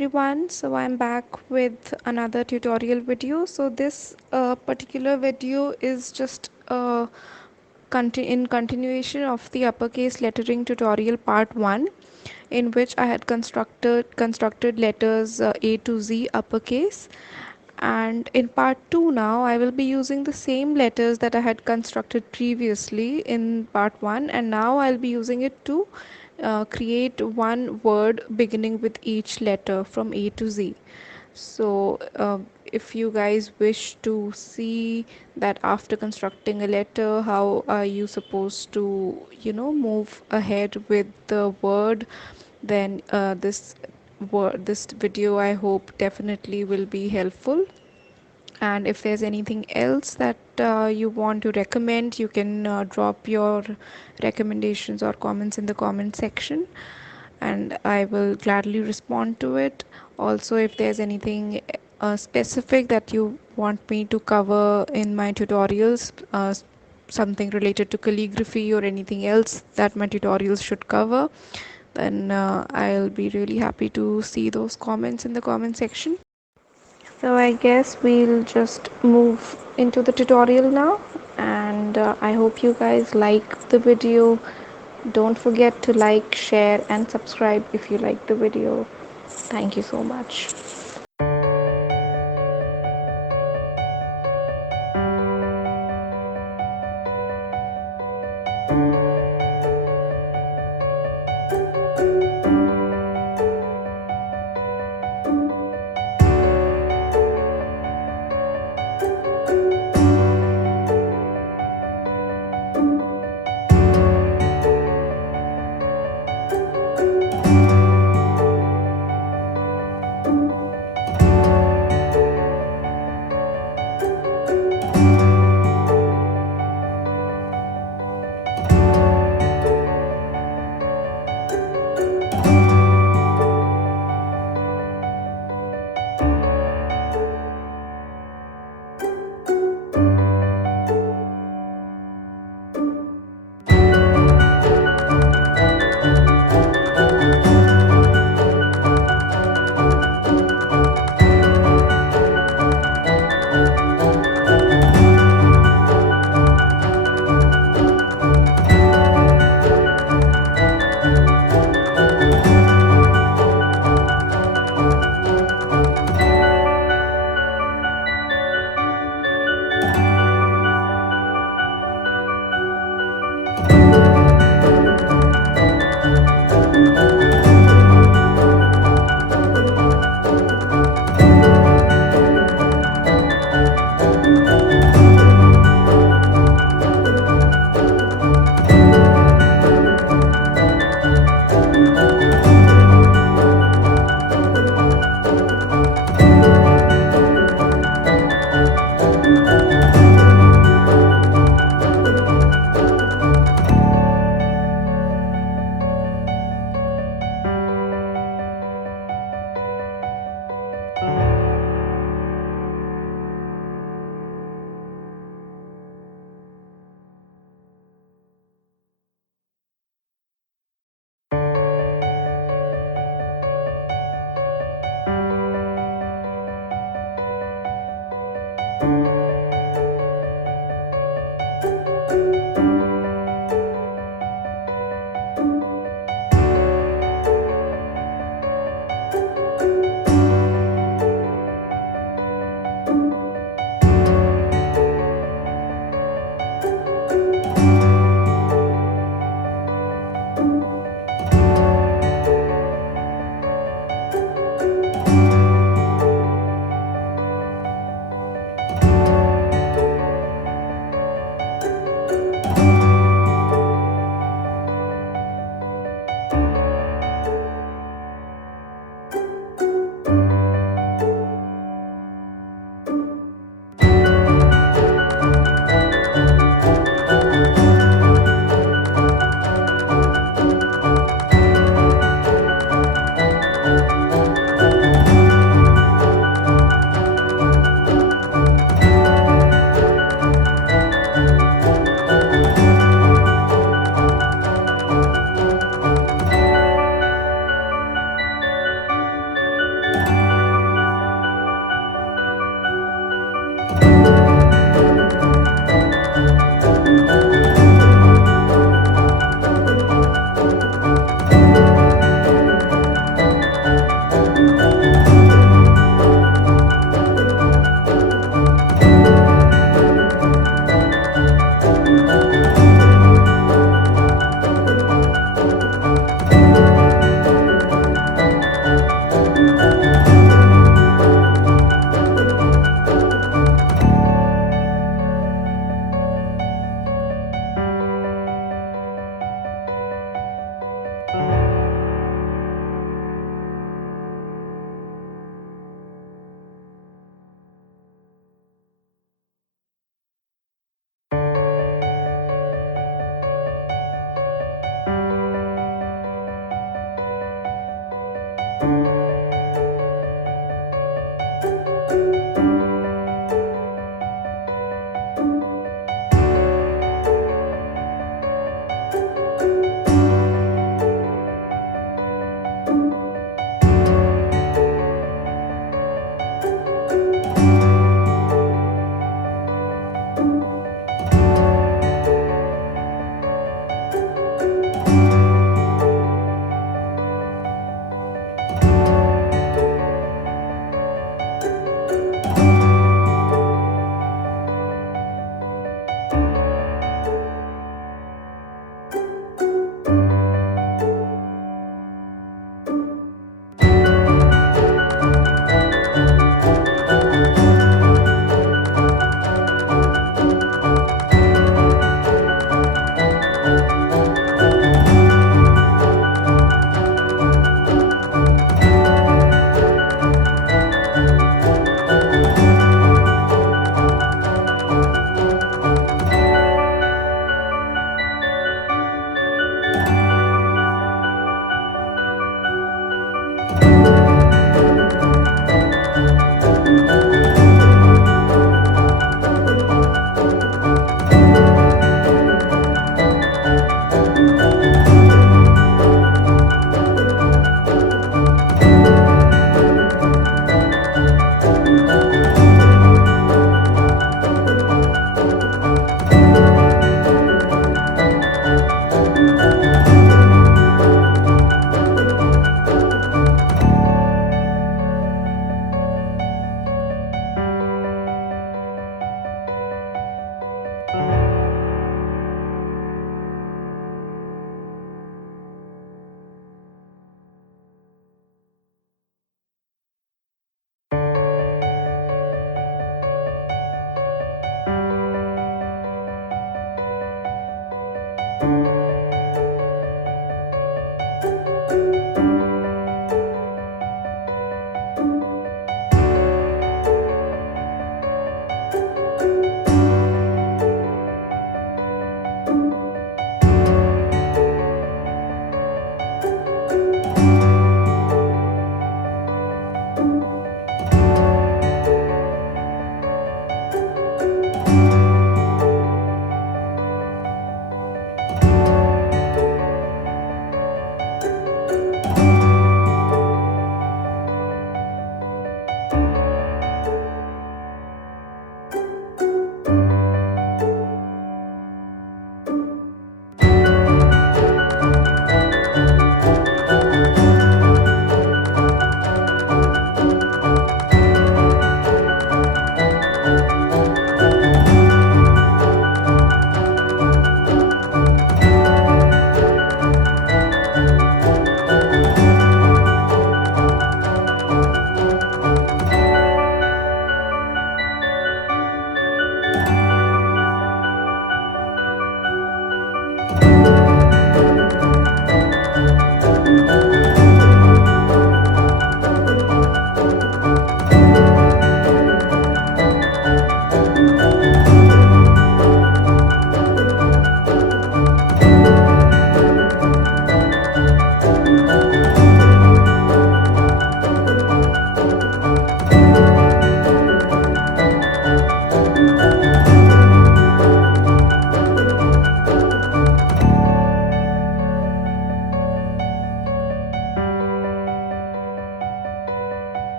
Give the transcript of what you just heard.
everyone, so I'm back with another tutorial video. So this particular video is just in continuation of the uppercase lettering tutorial part 1, in which I had constructed letters A to Z uppercase. And in part 2 now I will be using the same letters that I had constructed previously in part 1, and now I'll be using it to create one word beginning with each letter from A to Z. So if you guys wish to see that after constructing a letter, how are you supposed to move ahead with the word, then this video, I hope, definitely will be helpful. And if there's anything else that you want to recommend, you can drop your recommendations or comments in the comment section, and I will gladly respond to it. Also, if there's anything specific that you want me to cover in my tutorials, something related to calligraphy or anything else that my tutorials should cover, then I'll be really happy to see those comments in the comment section. So I guess we'll just move into the tutorial now, and I hope you guys like the video. Don't forget to like, share and subscribe if you like the video. Thank you so much.